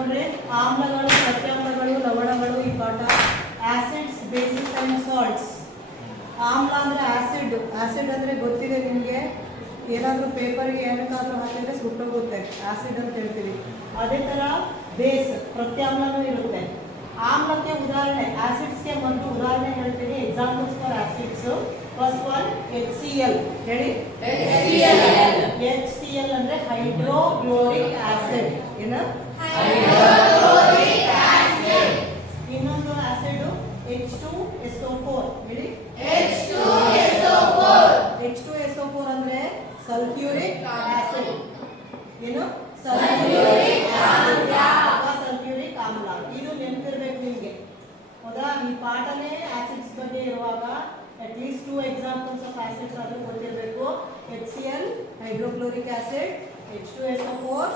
ನೋಡ್ರಿ ಆಮ್ಲಗಳು, ಪ್ರತ್ಯಾಮ್ಲಗಳು, ಲವಣಗಳು ಈ ಪಾಠ. Acids, basis and salts. ಆಮ್ಲ ಅಂದ್ರೆ ಆಸಿಡ್. ಆಸಿಡ್ ಅಂದ್ರೆ ಗೊತ್ತಿದೆ ನಿಮಗೆ, ಏನಾದರೂ ಪೇಪರ್ಗೆ ಏನಕ್ಕಾದ್ರೂ ಹಾಕಿದ್ರೆ ಸುಟ್ಟೋಗುತ್ತೆ, ಆಸಿಡ್ ಅಂತ ಹೇಳ್ತೀವಿ. ಅದೇ ಥರ ಬೇಸ್ ಪ್ರತ್ಯಾಮ್ಲನೂ ಇರುತ್ತೆ. ಆಮ್ಲಕ್ಕೆ ಉದಾಹರಣೆ, ಆಸಿಡ್ಸ್ಗೆ ಒಂದು ಉದಾಹರಣೆ ಹೇಳ್ತೀನಿ. Examples for acids. First one HCl. ಹೇಳಿ, HCl ಅಂದ್ರೆ ಹೈಡ್ರೋಕ್ಲೋರಿಕ್ ಆಸಿಡ್. ಏನು? ಇನ್ನೊಂದು ಆಸಿಡ್ H2SO4. ಹೇಳಿ, H2SO4 ಅಂದ್ರೆ ಸಲ್ಫ್ಯೂರಿಕ್ ಆಸಿಡ್. ಏನು? ಸಲ್ಫ್ಯೂರಿಕ್ ಆಮ್ಲ. ಇದು ನೆನಪಿರ್ಬೇಕು ನಿಮಗೆ, ಹೌದಾ? ಈ ಪಾಠನೇ ಆಸಿಡ್ಸ್ ಬಗ್ಗೆ ಇರುವಾಗ ಅಟ್ಲೀಸ್ಟ್ 2 ಎಕ್ಸಾಂಪಲ್ಸ್ ಆಫ್ ಆಸಿಡ್ಸ್ ಆದ್ರೂ ಗೊತ್ತಿರಬೇಕು. HCl hydrochloric acid, H2SO4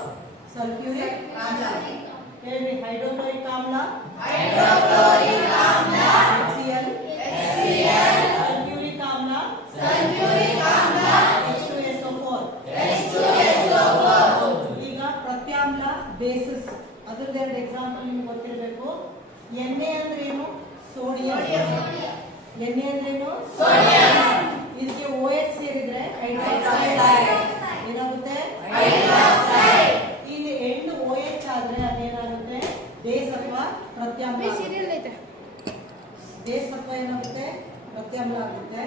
sulphuric ಆಮ್ಲ. ಹೇಳಿ, ಹೈಡ್ರೋಕ್ಲೋರಿಕ್ ಆಮ್ಲ, HCl, ಸಲ್ಫ್ಯೂರಿಕ್ ಆಮ್ಲ, H2SO4. ಈಗ ಪ್ರತ್ಯಾಮ್ಲ, ಬೇಸಿಸ್, ಅದ್ರದ್ದು 2 ಎಕ್ಸಾಂಪಲ್ ನಿಮ್ಗೆ ಗೊತ್ತಿರಬೇಕು. ಎಣ್ಣೆ ಅಂದ್ರೆ ಏನು? ಸೋಡಿಯಂ. ಎಣ್ಣೆ ಅಂದ್ರೆ ಏನು? ಇದಕ್ಕೆ OH ಸೇರಿದ್ರೆ ಏನಾಗುತ್ತೆ? ಇಲ್ಲಿ ಎಂಡ್ OH ಆದ್ರೆ ಅದೇನಾಗುತ್ತೆ? ಬೇಸ್ ಅಥವಾ ಪ್ರತ್ಯಾಮ್ಲ. ಬೇಸ್ ಅಥವಾ ಏನಾಗುತ್ತೆ? ಪ್ರತ್ಯಾಮ್ಲ ಆಗುತ್ತೆ.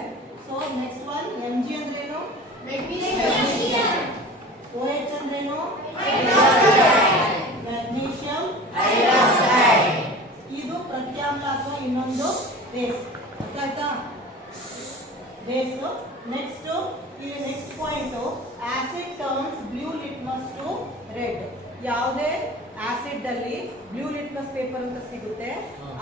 ಸೊ ನೆಕ್ಸ್ಟ್ ಒನ್ Mg ಅಂದ್ರೆ ಏನು? OH ಅಂದ್ರೇನು? Magnesium hydroxide. ಇದು ಪ್ರತ್ಯಾಮ್ಲ ಅಥವಾ ಇನ್ನೊಂದು ಬೇಸ್. ಆಯ್ತಾ? Base. Next point, acid turns blue litmus to red. ಯಾವುದೇ ಆಸಿಡ್ ಅಲ್ಲಿ ಬ್ಲೂ ಲಿಟ್ಮಸ್ ಪೇಪರ್ ಅಂತ ಸಿಗುತ್ತೆ,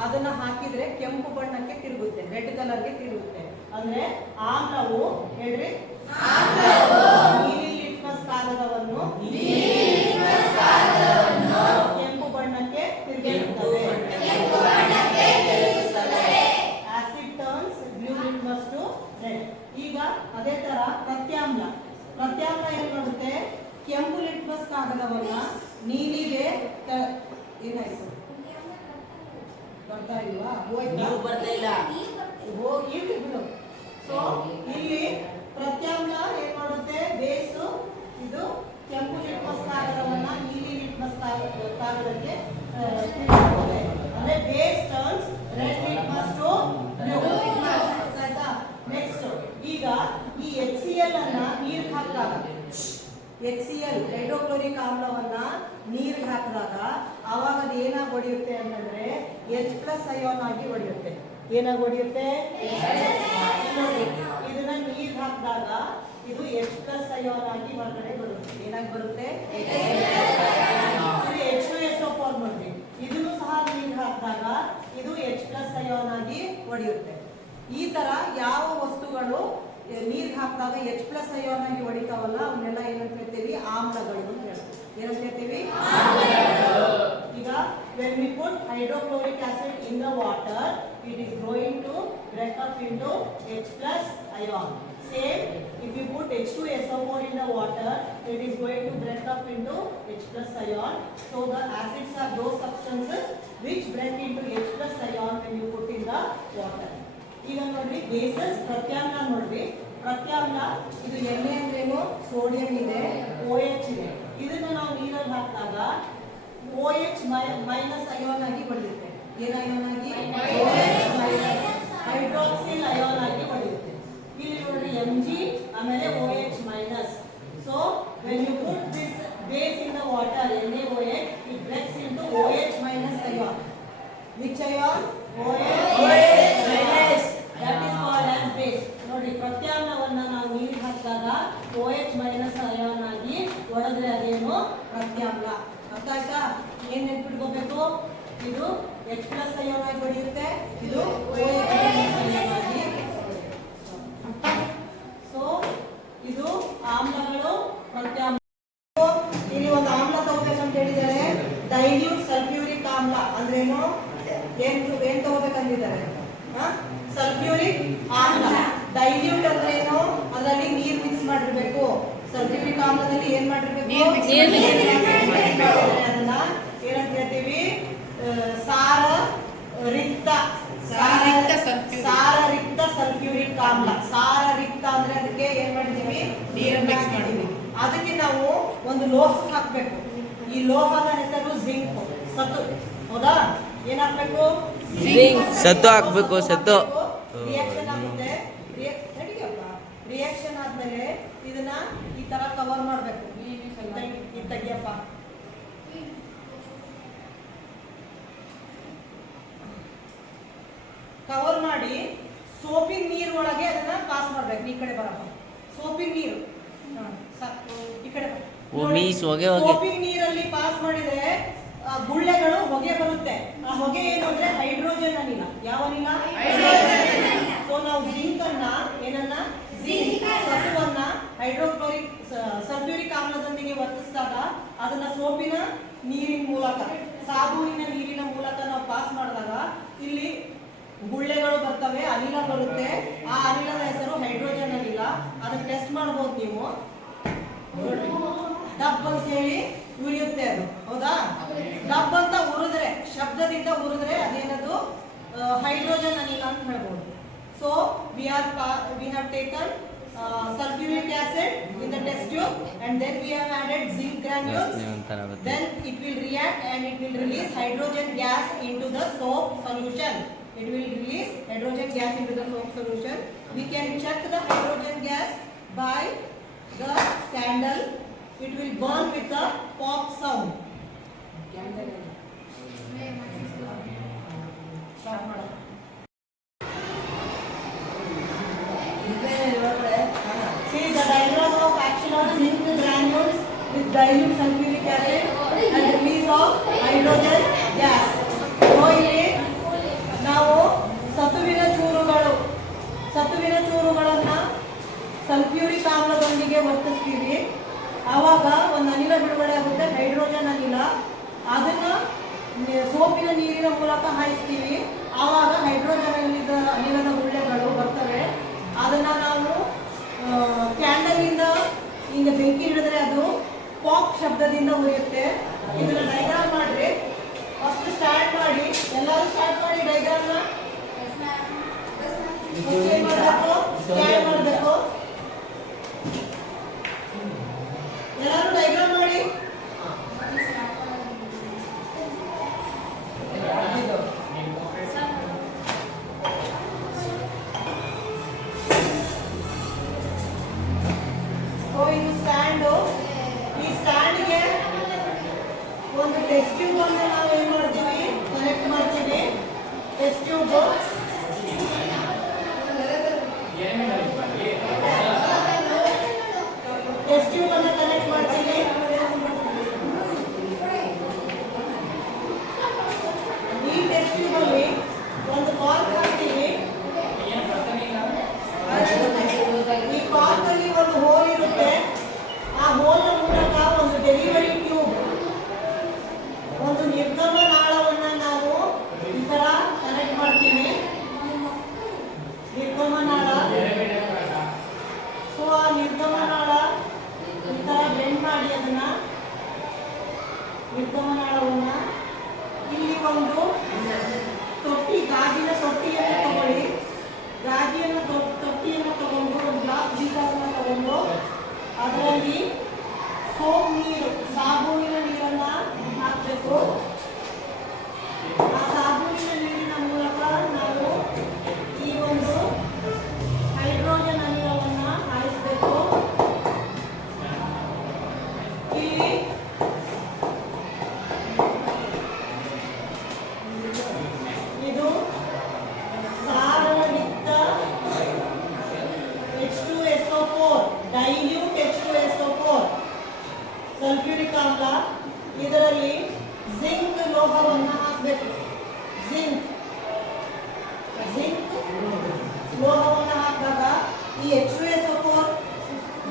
ಅದನ್ನ ಹಾಕಿದ್ರೆ ಕೆಂಪು ಬಣ್ಣಕ್ಕೆ ತಿರುಗುತ್ತೆ, ರೆಡ್ ಕಲರ್ಗೆ ತಿರುಗುತ್ತೆ. ಅಂದ್ರೆ ಆಮ್ಲವು, ಹೇಳ್ರಿ, ನೀಲಿ ಲಿಟ್ಮಸ್ ಕಾಗದವನ್ನು ಕೆಂಪು ಬಣ್ಣಕ್ಕೆ ತಿರುಗಿಸುತ್ತವೆ. Acid turns blue litmus to red. ಈಗ ಅದೇ ತರ ಪ್ರತ್ಯಾಮ್ಲ ಏನ್ ಮಾಡುತ್ತೆ? ಕೆಂಪು ಲಿಟ್ಮಸ್ ಕಾಗದವನ್ನ ನೀಲಿಗೆ ಏನಾಯ್ತು? ಬರ್ತಾ ಇಲ್ವಾ? ಹೋಗಿ ಬಿಡು. ಸೊ ಇಲ್ಲಿ ಪ್ರತ್ಯಾಮ್ಲ ಏನ್ ಮಾಡುತ್ತೆ? ಬೇಸು ಇದು ಕೆಂಪು ಲಿಟ್ಮಸ್ ಕಾಗದವನ್ನ ನೀಲಿ ಲಿಟ್ಮಸ್ ಕಾಗದಕ್ಕೆ ತಿರುಗಿಸುತ್ತದೆ. ಅಂದ್ರೆ base turns red litmus to blue. ಆಯ್ತಾ? ನೆಕ್ಸ್ಟ್, ಈಗ ಈ HCl ಅನ್ನ ನೀರಿಗೆ ಹಾಕಿದಾಗ, HCl ಹೈಡ್ರೋಕ್ಲೋರಿಕ್ ಆಮ್ಲವನ್ನ ನೀರಿಗೆ ಹಾಕಿದಾಗ ಅವಾಗ ಅದು ಏನಾಗಿ ಹೊಡೆಯುತ್ತೆ ಅಂತಂದ್ರೆ H+ ಅಯಾನ್ ಆಗಿ ಹೊಡೆಯುತ್ತೆ. ಏನಾಗಿ ಹೊಡೆಯುತ್ತೆ? ಇದನ್ನ ನೀರಿಗೆ ಹಾಕಿದಾಗ ಇದು H+ ಅಯಾನ್ ಆಗಿ ಹೊರಗಡೆ ಬರುತ್ತೆ. ಏನಾಗಿ ಬರುತ್ತೆ? H2SO4 ನೋಡಿ, ಇದನ್ನು ಸಹ ನೀರಿಗೆ ಹಾಕಿದಾಗ ಇದು H+ ಅಯಾನ್ ಆಗಿ ಹೊಡೆಯುತ್ತೆ. ಈ ತರ ಯಾವ ವಸ್ತುಗಳು ನೀರಿಗೆ ಹಾಕಿದಾಗ H+ ಅಯಾನ್ ಆಗಿ ಹೊಡಿತಾವಲ್ಲ, ಅವನ್ನೆಲ್ಲ ಏನಂತ ಹೇಳ್ತೀವಿ? ಆಮ್ಲಗಳು ಅಂತ ಹೇಳ್ತೀವಿ. ಏನಂತ ಹೇಳ್ತೀವಿ? ಈಗ when we put hydrochloric acid in the water, it is going to break up into H+ ion. Same, if you put H2SO4 in the water, it is going to break up into H+ ion. So the acids are those substances which break into H+ ion when you put in the water. ಈಗ ನೋಡ್ರಿ, basis ಪ್ರತ್ಯಾಮ್ಲ ನೋಡ್ರಿ. ಪ್ರತ್ಯಾಮ್ಲ ಇದು ಎಣ್ಣೆ ಅಂದ್ರೇನು? Sodium ಇದೆ, OH ಇದೆ. ಇದನ್ನ ನಾವು ನೀರಲ್ಲಿ ಹಾಕಿದಾಗ OH ಮೈನಸ್ ಅಯಾನ್ ಆಗಿ ಹೊಡೆಯುತ್ತೆ. ಏನ್ ಅಯಾನ್ ಆಗಿ? ಹೈಡ್ರಾಕ್ಸಿಲ್ ಅಯಾನ್ ಆಗಿ ಹೊಡೆಯುತ್ತೆ. ಇಲ್ಲಿ ನೋಡ್ರಿ, Mg ಆಮೇಲೆ OH minus. So when you put this base in the water, NaOH, it breaks into OH minus ion. Which ion? OH minus. That is called as base. ನೋಡಿ, ಪ್ರತ್ಯಾಮ್ಲವನ್ನ ನಾವು ನೀರಿಗೆ ಹಾಕಿದಾಗ OH minus ion ಆಗಿ ಹೊಡೆದ್ರೆ ಅದೇನು? ಪ್ರತ್ಯಾಮ್ಲ. ಅರ್ಥ ಆಯ್ತಾ? ಏನ್ ನೆನ್ಪಿಟ್ಕೋಬೇಕು? ಇದು H+ ಅಯಾನ್ ಆಗಿ ಹೊಡೆಯುತ್ತೆ, ಇದು OH ಮೈನಸ್ ಅಯಾನ್ ಆಗಿ. ಸೊ ಇದು ಆಮ್ಲಗಳು, ಪ್ರತ್ಯಾಮ್ಲ. ಇಲ್ಲಿ ಒಂದು ಆಮ್ಲ ತಗೋಬೇಕಂತ ಹೇಳಿದ್ದಾರೆ, ಡೈಲ್ಯೂಟ್ ಸಲ್ಫ್ಯೂರಿಕ್ ಆಮ್ಲ. ಅಂದ್ರೇನು? ಏನ್ ತಗೋಬೇಕಂದಿದ್ದಾರೆ? ಸಲ್ಫ್ಯೂರಿಕ್ ಆಮ್ಲ. ಡೈಲ್ಯೂಟ್ ಅಂದ್ರೇನು? ಅದರಲ್ಲಿ ನೀರು ಮಿಕ್ಸ್ ಮಾಡಿರ್ಬೇಕು. ಸಲ್ಫ್ಯೂರಿಕ್ ಆಮ್ಲದಲ್ಲಿ ಏನ್ ಮಾಡಿರ್ಬೇಕು? ಅದನ್ನ ಏನಂತ ಹೇಳ್ತೀವಿ? ಅದಕ್ಕೆ ನಾವು ಒಂದು ಲೋಹ ಹಾಕಬೇಕು. ಈ ಲೋಹದ ಹೆಸರು ಜಿಂಕ್, ಸತು. ಹೌದಾ? ಏನ್ ಹಾಕ್ಬೇಕು? ಸತ್ತು ಹಾಕ್ಬೇಕು. ಸತ್ತು ರಿಯಾಕ್ಷನ್ ಆಗುತ್ತೆ. ರಿಯಾಕ್ಷನ್ ಆದ್ಮೇಲೆ ಇದನ್ನ ಈ ತರ ಕವರ್ ಮಾಡ್ಬೇಕು. ಈ ತೆಗಿಯಪ್ಪ. ಕವರ್ ಮಾಡಿ ಸೋಪಿನ ನೀರ್ ಒಳಗೆ ಅದನ್ನ ಪಾಸ್ ಮಾಡ್ಬೇಕು. ಈ ಕಡೆ ಬರಪ್ಪ. ಸೋಪಿನ ನೀರು ಈ ಕಡೆ ಸೋಪಿನ ನೀರಲ್ಲಿ ಪಾಸ್ ಮಾಡಿದ್ರೆ ಗುಳ್ಳೆಗಳು ಹೊಗೆ ಬರುತ್ತೆ. ಆ ಹೊಗೆ ಏನು ಅಂದ್ರೆ ಹೈಡ್ರೋಜನ್ ಅನಿಲ. ಯಾವ ಅನಿಲ? ಸೊ ನಾವು ಜಿಂಕ್ ಅನ್ನ ಏನನ್ನ ಸತುವನ್ನ ಹೈಡ್ರೋಕ್ಲೋರಿಕ್ ಸಲ್ಫ್ಯೂರಿಕ್ ಆಮ್ಲದೊಂದಿಗೆ ವರ್ತಿಸಿದಾಗ ಅದನ್ನ ಸೋಪಿನ ನೀರಿನ ಮೂಲಕ, ಸಾಬೂನಿನ ನೀರಿನ ಮೂಲಕ ನಾವು ಪಾಸ್ ಮಾಡಿದಾಗ ಇಲ್ಲಿ ಗುಳ್ಳೆಗಳು ಬರ್ತವೆ, ಅನಿಲ ಬರುತ್ತೆ. ಆ ಅನಿಲದ ಹೆಸರು ಹೈಡ್ರೋಜನ್ ಅನಿಲ. ಅದನ್ನ ಟೆಸ್ಟ್ ಮಾಡ್ಬೋದು ನೀವು. ಡಬ್ ಅಂತ ಹೇಳಿ ಉರಿಯುತ್ತೆ ಅದು. ಹೌದಾ? ಡಬ್ ಅಂತ ಉರಿದ್ರೆ, ಶಬ್ದದಿಂದ ಉರಿದ್ರೆ ಅದೇನದು ಹೈಡ್ರೋಜನ್ ಅನಿಲ ಅಂತ ಹೇಳ್ಬೋದು. So we have taken sulfuric acid in the test tube and then we have added zinc granules. Then it will react and it will release hydrogen gas into the soap solution. It will release hydrogen gas into the soap solution. We can check the hydrogen gas by the candle. It will burn with a pop sound. See the diagram of action of zinc granules with dilute sulfuric acid and release of hydrogen gas. So ಇಲ್ಲಿ ನಾವು ಸತುವಿನ ಚೂರುಗಳನ್ನ sulphuric ಆಮ್ಲದೊಂದಿಗೆ ವರ್ತಿಸ್ತೀವಿ. ಆವಾಗ ಒಂದು ಅನಿಲ ಬಿಡುಗಡೆ ಆಗುತ್ತೆ, hydrogen ಅನಿಲ. ಅದನ್ನ ಸೋಪಿನ ನೀರಿನ ಮೂಲಕ ಹಾಯಿಸ್ತೀವಿ. ಆವಾಗ ಹೈಡ್ರೋಜನ್ ಅನಿಲದ ಗುಳ್ಳೆಗಳು ಬರ್ತವೆ. ಅದನ್ನ ನಾವು ಕ್ಯಾಂಡಲ್ ಇಂದ ಹಿಂಗೆ ಬೆಂಕಿ ಹಿಡಿದ್ರೆ ಅದು ಪಾಪ್ ಶಬ್ದದಿಂದ ಉರಿಯುತ್ತೆ. ಇದನ್ನ ಡೈಗ್ರಾಮ್ ಮಾಡ್ರಿ. ಫಸ್ಟ್ ಸ್ಟಾರ್ಟ್ ಮಾಡಿ, ಎಲ್ಲರೂ ಸ್ಟಾರ್ಟ್ ಮಾಡಿ ಡೈಗ್ರಾಮ್ನ. ಸ್ಕ್ಯಾನ್ ಮಾಡಬೇಕು. ಎಲ್ಲರೂ ಡೈಗ್ರಾಮ್ ಮಾಡಿ. ಸೊ ಇದು ಸ್ಟ್ಯಾಂಡು. ಈ ಸ್ಟ್ಯಾಂಡ್ಗೆ ಒಂದು ಟೆಸ್ಟ್ ಟ್ಯೂಬ್ ಅನ್ನು ನಾವು ಏನ್ ಮಾಡ್ತೀವಿ, ಕನೆಕ್ಟ್ ಮಾಡ್ತೀವಿ. ಟೆಸ್ಟ್ ಟ್ಯೂಬ್ ಅನ್ನು ಕನೆಕ್ಟ್ ಮಾಡ್ತೀವಿ. ಈ ಟೆಸ್ಟ್ ಟ್ಯೂಬ್ ಅಲ್ಲಿ ಒಂದು ಕಾರ್ಕ್ ಹಾಕ್ತೀವಿ. ಈ ಕಾರ್ಕ್ ಅಲ್ಲಿ ಒಂದು ಹೋಲ್ ಇರುತ್ತೆ. ಆ ಹೋಲ್ ಮೂಲಕ ಒಂದು ಡೆಲಿವರಿ ಟ್ಯೂಬ್, ಒಂದು ನಿರ್ಗಮ ನಾಳವನ್ನ ನಾವು ಈ ತರ ಕನೆಕ್ಟ್ ಮಾಡ್ತೀವಿ. ನಿರ್ಗಮ ನಾಳ. ಸೊ ಆ ನಿರ್ಗಮ ನಾಳ ಈ ತರ ಬೆಂಡ್ ಮಾಡಿ ಅದನ್ನ ನಿರ್ಗಮ ನಾಳವನ್ನ ಇಲ್ಲಿ ಒಂದು ತೊಟ್ಟಿ, ಗಾಜಿನ ತೊಟ್ಟಿಯನ್ನು ತಗೊಳ್ಳಿ. ತೊಟ್ಟಿಯನ್ನು ತಗೊಂಡು ಒಂದು ಗ್ಲಾಸ್ ಬೀಜವನ್ನು ತಗೊಂಡು ಅದರಲ್ಲಿ ಸೋಪ್ ನೀರು, ಸಾಬೂನಿನ ನೀರನ್ನ ಹಾಕಬೇಕು. ಆ ಸಾಬೂನಿನ ನೀರಿನ ಮೂಲಕ ನಾವು ಈ ಒಂದು ಹೈಡ್ರೋಜನ್ ಅನಿಲವನ್ನ ಹಾಯಿಸಬೇಕು. ಇಲ್ಲಿ ಇದು ಸಾರಯುಕ್ತ H2SO4, ಡೈಲ್ಯೂಟ್ H2SO4 ಸಲ್ಫ್ಯೂರಿಕ್ ಆಮ್ಲ. ಇದರಲ್ಲಿ ಜಿಂಕ್ ಲೋಹವನ್ನು ಹಾಕಬೇಕು. ಜಿಂಕ್ ಲೋಹವನ್ನು ಹಾಕಿದಾಗ ಈ H2SO4,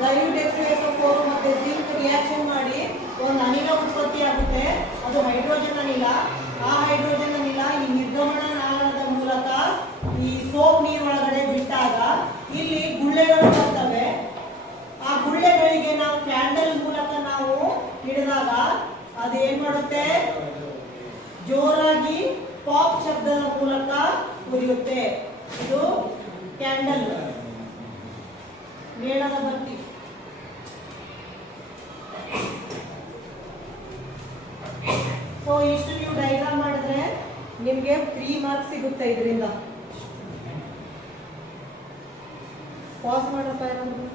ಡೈಲ್ಯೂಟ್ H2SO4 ಮತ್ತೆ ಜಿಂಕ್ ರಿಯಾಕ್ಷನ್ ಮಾಡಿ ಒಂದು ಅನಿಲ ಉತ್ಪತ್ತಿ ಆಗುತ್ತೆ. ಅದು ಹೈಡ್ರೋಜನ್ ಅನಿಲ. ಆ ಹೈಡ್ರೋಜನ್ ಅನಿಲ ಈ ನಿರ್ಗಮನ ನಾಳದ ಮೂಲಕ ಈ ಸೋಪ್ ನೀರೊಳಗಡೆ ಬಿಟ್ಟಾಗ ಇಲ್ಲಿ ಗುಳ್ಳೆಗಳು ಬರ್ತವೆ. ಆ ಗುಳ್ಳೆಗಳಿಗೆ ನಾವು ಕ್ಯಾಂಡಲ್ ಮೂಲಕ ನಾವು ಹಿಡಿದಾಗ ಅದು ಏನ್ ಮಾಡುತ್ತೆ, ಜೋರಾಗಿ ಪಾಪ್ ಶಬ್ದದ ಮೂಲಕ ಉರಿಯುತ್ತೆ. ಇದು ಕ್ಯಾಂಡಲ್, ಮೇಣದ ಬತ್ತಿ. ನಿಮಗೆ 3 ಮಾರ್ಕ್ಸ್ ಸಿಗುತ್ತೆ ಇದರಿಂದ. ಪಾಸ್ ಮಾಡಪ್ಪ ಏನಾದ್ರು.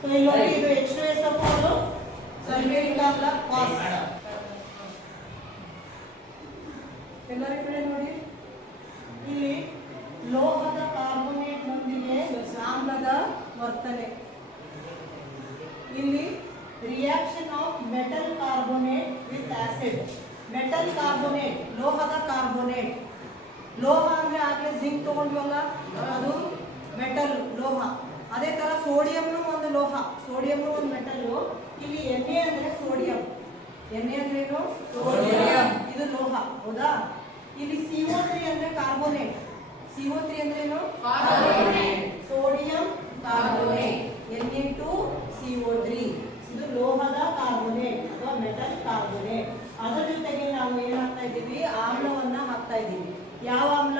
ಸೊ ಇಲ್ಲಿ ನೋಡಿ ಇದು H2SO4 ಸಲ್ಫ್ಯೂರಿಕ್ ಆಮ್ಲ ಪಾಸ್. ಎಲ್ಲರೂ ಕಡೆ ನೋಡಿ ಇಲ್ಲಿ ಲೋಹದ ಕಾರ್ಬೋನೇಟ್ ನೊಂದಿಗೆ ಆಮ್ಲದ ವರ್ತನೆ. ಇಲ್ಲಿ reaction of metal carbonate with acid. Metal carbonate ಲೋಹದ ಕಾರ್ಬೋನೇಟ್. ಲೋಹ ಅಂದ್ರೆ ಆಗ್ಲೇ ಜಿಂಕ್ ತಗೊಂಡ್ವಲ್ಲ, ಅದು ಮೆಟಲ್ ಲೋಹ. ಅದೇ ತರ ಸೋಡಿಯಂ ಒಂದು ಲೋಹ, ಸೋಡಿಯಂ ಒಂದು ಮೆಟಲ್. ಇಲ್ಲಿ Na ಅಂದ್ರೆ ಸೋಡಿಯಂ. Na ಅಂದ್ರೆ ಏನು? ಸೋಡಿಯಂ. ಇದು ಲೋಹ, ಹೌದಾ? ಇಲ್ಲಿ CO3 ಅಂದ್ರೆ ಕಾರ್ಬೋನೇಟ್. CO3 ಅಂದ್ರೆ ಏನು? ಕಾರ್ಬೋನೇಟ್. Sodium carbonate. Na2CO3 ಇದು ಲೋಹದ ಕಾರ್ಬೋನೇಟ್ ಅಥವಾ ಮೆಟಲ್ ಕಾರ್ಬೋನೇಟ್. ಅದರ ಜೊತೆಗೆ ನಾವು ಏನ್ ಹಾಕ್ತಾ ಇದ್ದೀವಿ? ಆಮ್ಲವನ್ನ ಹಾಕ್ತಾ ಇದ್ದೀವಿ. ಯಾವ ಆಮ್ಲ?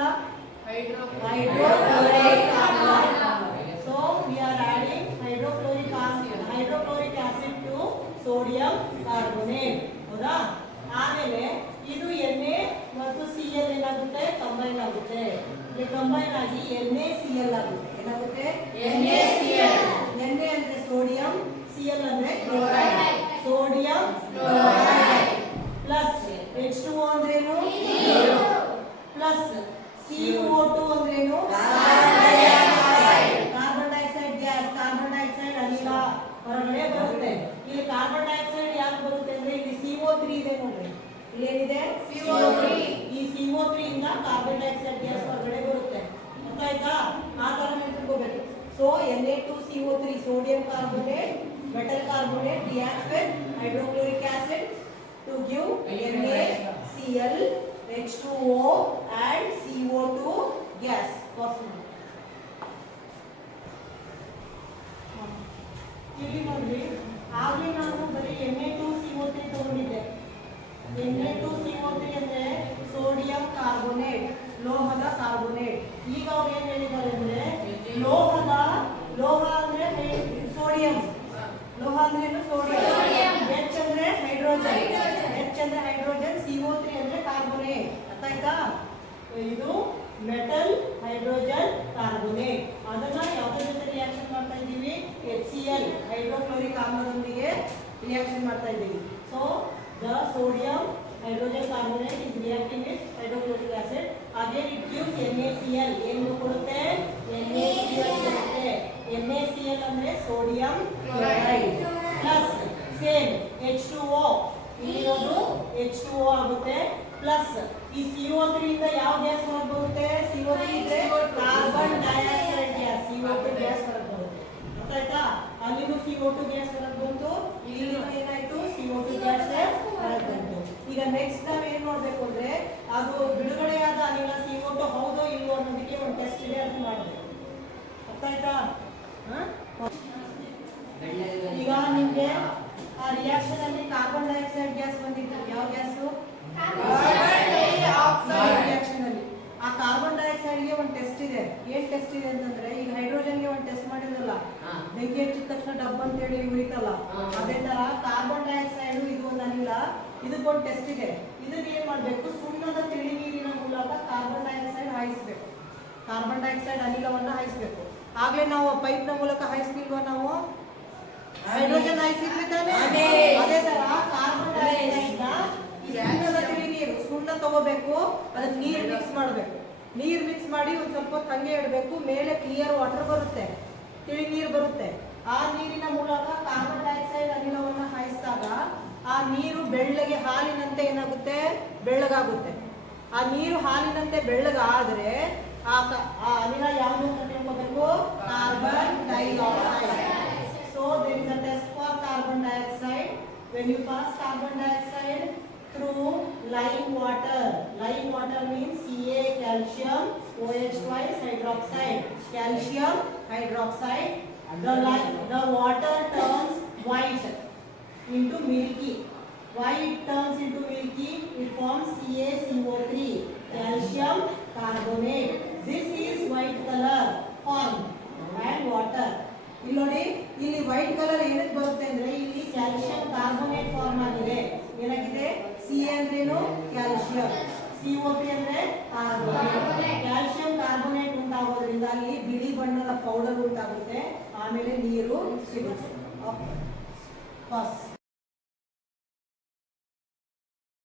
ಹೈಡ್ರೋಕ್ಲೋರಿಕ್ ಆಮ್ಲ. So we are adding hydrochloric acid to sodium carbonate. ಹೌದಾ? ಆಮೇಲೆ ಇದು Na ಮತ್ತು Cl ಏನಾಗುತ್ತೆ? ಕಂಬೈನ್ ಆಗುತ್ತೆ. ಇದು ಕಂಬೈನ್ ಆಗಿ NaCl ಆಗುತ್ತೆ. ಏನಾಗುತ್ತೆ? NaCl. Na ಅಂದ್ರೆ ಸೋಡಿಯಂ, Cl ಅಂದ್ರೆ chloride. Sodium chloride plus H2O ಅಂದ್ರೇನು? ನೀರು ಪ್ಲಸ್ CO2 ಅಂದ್ರೇನು? Carbon dioxide gas. Carbon dioxide ಅನಿಲ ಹೊರಗಡೆ ಬರುತ್ತೆ. ಇಲ್ಲಿ ಕಾರ್ಬನ್ ಡೈಆಕ್ಸೈಡ್ ಯಾಕೆ ಬರುತ್ತೆ ಅಂದ್ರೆ ಇಲ್ಲಿ CO3 ಇದೆ ನೋಡ್ರಿ. ಇಲ್ಲಿ ಏನಿದೆ? CO3. ಈ CO3 ಇಂದ ಕಾರ್ಬನ್ ಡೈಆಕ್ಸೈಡ್ ಗ್ಯಾಸ್ ಹೊರಗಡೆ ಬರುತ್ತೆ. ಅರ್ಥ ಆಯ್ತಾ? ಆ ತರ ನೆನಪಿಟ್ಕೋಬೇಕು. So Na2CO3 sodium carbonate, metal carbonate reacts with hydrochloric acid to give NaCl, H2O and CO2 gas. ಇಲ್ಲಿ ನೋಡ್ರಿ, ಆಗಲೇ ನಾನು ಬರೀ Na2CO3 ತಗೊಂಡಿದ್ದೆ. Na2CO3 ಅಂದ್ರೆ ಸೋಡಿಯಂ ಕಾರ್ಬೋನೇಟ್, ಲೋಹದ ಕಾರ್ಬೋನೇಟ್. ಈಗ ಅವ್ರು ಏನ್ ಹೇಳಿದ್ದಾರೆ ಅಂದ್ರೆ ಲೋಹ ಅಂದ್ರೆ ಸೋಡಿಯಂ. ಲೋಹ ಅಂದ್ರೆ ಸೋಡಿಯಂ. H ಅಂದ್ರೆ ಹೈಡ್ರೋಜನ್. H ಅಂದ್ರೆ ಹೈಡ್ರೋಜನ್. CO3 ಅಂದ್ರೆ ಕಾರ್ಬೋನೇಟ್. ಅರ್ಥ ಆಯ್ತಾ? ಇದು ಮೆಟಲ್ ಹೈಡ್ರೋಜನ್ ಕಾರ್ಬೋನೇಟ್. ಅದನ್ನ ಯಾವುದ್ರ ಜೊತೆ ರಿಯಾಕ್ಷನ್ ಮಾಡ್ತಾ ಇದ್ದೀವಿ? HCl ಹೈಡ್ರೋಕ್ಲೋರಿಕ್ ಆಮ್ಲದೊಂದಿಗೆ ರಿಯಾಕ್ಷನ್ ಮಾಡ್ತಾ ಇದ್ದೀವಿ. So the sodium hydrogen carbonate is reacting with hydrochloric acid. Again it gives NaCl. ಏನು ಕೊಡುತ್ತೆ? NaCl ಕೊಡುತ್ತೆ. NaCl ಅಂದ್ರೆ sodium chloride plus same H2O. ಇಲ್ಲಿರೋದು H2O ಆಗುತ್ತೆ ಪ್ಲಸ್ ಈ CO3 ಇಂದ ಯಾವ ಗ್ಯಾಸ್ ಹೊರಗೆ ಬರುತ್ತೆ? CO3 ಇದ್ರೆ carbon dioxide gas, CO2 gas ಹೊರಗೆ ಬರುತ್ತೆ. ಅರ್ಥ ಆಯ್ತಾ? ಅಲ್ಲಿನೂ CO2 ಗ್ಯಾಸ್ ಹೊರಗೆ ಬಂತು, ಇಲ್ಲಿನೂ ಏನಾಯ್ತು? CO2 ಗ್ಯಾಸ್ ಹೊರಗೆ ಬಂತು. ಈಗ ನೆಕ್ಸ್ಟ್ ನಾವು ಏನ್ ನೋಡ್ಬೇಕು ಅಂದ್ರೆ ಅದು ಬಿಡುಗಡೆಯಾದ ಅನಿಲ CO2 ಹೌದೋ ಇಲ್ವೋ ಅನ್ನೋದಕ್ಕೆ ಒಂದು ಟೆಸ್ಟ್ ಇದೆ, ಅಂತ ಮಾಡಬೇಕು. ಅರ್ಥ ಆಯ್ತಾ? ಈಗ ನಿಮ್ಗೆ ಆ ರಿಯಾಕ್ಷನ್ ಅಲ್ಲಿ ಕಾರ್ಬನ್ ಡೈಆಕ್ಸೈಡ್ ಗ್ಯಾಸ್ ಬಂದಿತ್ತು. ಯಾವ ಗ್ಯಾಸು? ರಿಯಾಕ್ಷನ್ ಅಲ್ಲಿ ಆ ಕಾರ್ಬನ್ ಡೈಆಕ್ಸೈಡ್ ಗೆ ಒಂದು ಟೆಸ್ಟ್ ಇದೆ. ಏನ್ ಟೆಸ್ಟ್ ಇದೆ ಅಂತಂದ್ರೆ ಈಗ ಹೈಡ್ರೋಜನ್ ಗೆ ಒಂದು ಟೆಸ್ಟ್ ಮಾಡಿದ್ರಲ್ಲ, ಬೆಂಕಿ ಹಚ್ಚಿದ ತಕ್ಷಣ ಡಬ್ ಅಂತ ಹೇಳಿ ಉಳಿತಲ್ಲ, ಅದೇ ತರ ಕಾರ್ಬನ್ ಡೈಆಕ್ಸೈಡ್ ಇದು ಒಂದು ಅನಿಲ, ಇದಕ್ಕೊಂದು ಟೆಸ್ಟ್ ಇದೆ. ಇದನ್ನ ಏನ್ ಮಾಡ್ಬೇಕು? ಸುಣ್ಣದ ತಿಳಿ ನೀರಿನ ಮೂಲಕ ಕಾರ್ಬನ್ ಡೈಆಕ್ಸೈಡ್ ಹಾಯಿಸ್ಬೇಕು. ಕಾರ್ಬನ್ ಡೈಆಕ್ಸೈಡ್ ಅನಿಲವನ್ನ ಹಾಯಿಸ್ಬೇಕು. ಆಗ್ಲೇ ನಾವು ಪೈಪ್ ನ ಮೂಲಕ ಹಾಯಿಸ್ಲಿಲ್ವಾ? ನಾವು ಹೈಡ್ರೋಜನ್ ಹಾಯಿಸಿದ್ವಿ ತಾನೆ? ಅದೇ ತರ ಕಾರ್ಬನ್ ಡೈಆಕ್ಸೈಡ್ ನ ಸುಣ್ಣದ ತಿಳಿ ನೀರು, ಸುಣ್ಣ ತಗೋಬೇಕು, ಅದನ್ನ ನೀರು ಮಿಕ್ಸ್ ಮಾಡಬೇಕು. ನೀರು ಮಿಕ್ಸ್ ಮಾಡಿ ಒಂದ್ ಸ್ವಲ್ಪ ಹೊತ್ತು ಹಂಗೆ ಇಡಬೇಕು. ಮೇಲೆ ಕ್ಲಿಯರ್ ವಾಟರ್ ಬರುತ್ತೆ, ತಿಳಿ ನೀರು ಬರುತ್ತೆ. ಆ ನೀರಿನ ಮೂಲಕ ಕಾರ್ಬನ್ ಡೈಆಕ್ಸೈಡ್ ಅನಿಲವನ್ನ ಹಾಯಿಸಿದಾಗ ಆ ನೀರು ಬೆಳ್ಳಗೆ ಹಾಲಿನಂತೆ ಏನಾಗುತ್ತೆ? ಬೆಳ್ಳಗಾಗುತ್ತೆ. ಆ ನೀರು ಹಾಲಿನಂತೆ ಬೆಳ್ಳಗಾದ್ರೆ ಆ ಅನಿಲ ಯಾವುದು ಅಂತ ತಿಳ್ಕೋಬೇಕು? Carbon dioxide. So there is a test for carbon dioxide. When you pass carbon dioxide through lime water. Lime water means Ca, calcium, OH twice, hydroxide. Calcium hydroxide. The water turns white into milky. Why it turns into milky? It forms CaCO3, calcium carbonate. This is white color form and water. ಇಲ್ಲಿ ನೋಡಿ, ಇಲ್ಲಿ white colour ಏನಕ್ಕೆ ಬರುತ್ತೆ ಅಂದ್ರೆ ಇಲ್ಲಿ calcium carbonate form ಆಗಿದೆ. ಏನಾಗಿದೆ? Ca ಅಂದ್ರೇನು? ಪೌಡರ್ ಉಂಟಾಗುತ್ತೆ, ಆಮೇಲೆ ನೀರು ಸಿಗುತ್ತೆ. ಫಸ್ಟ್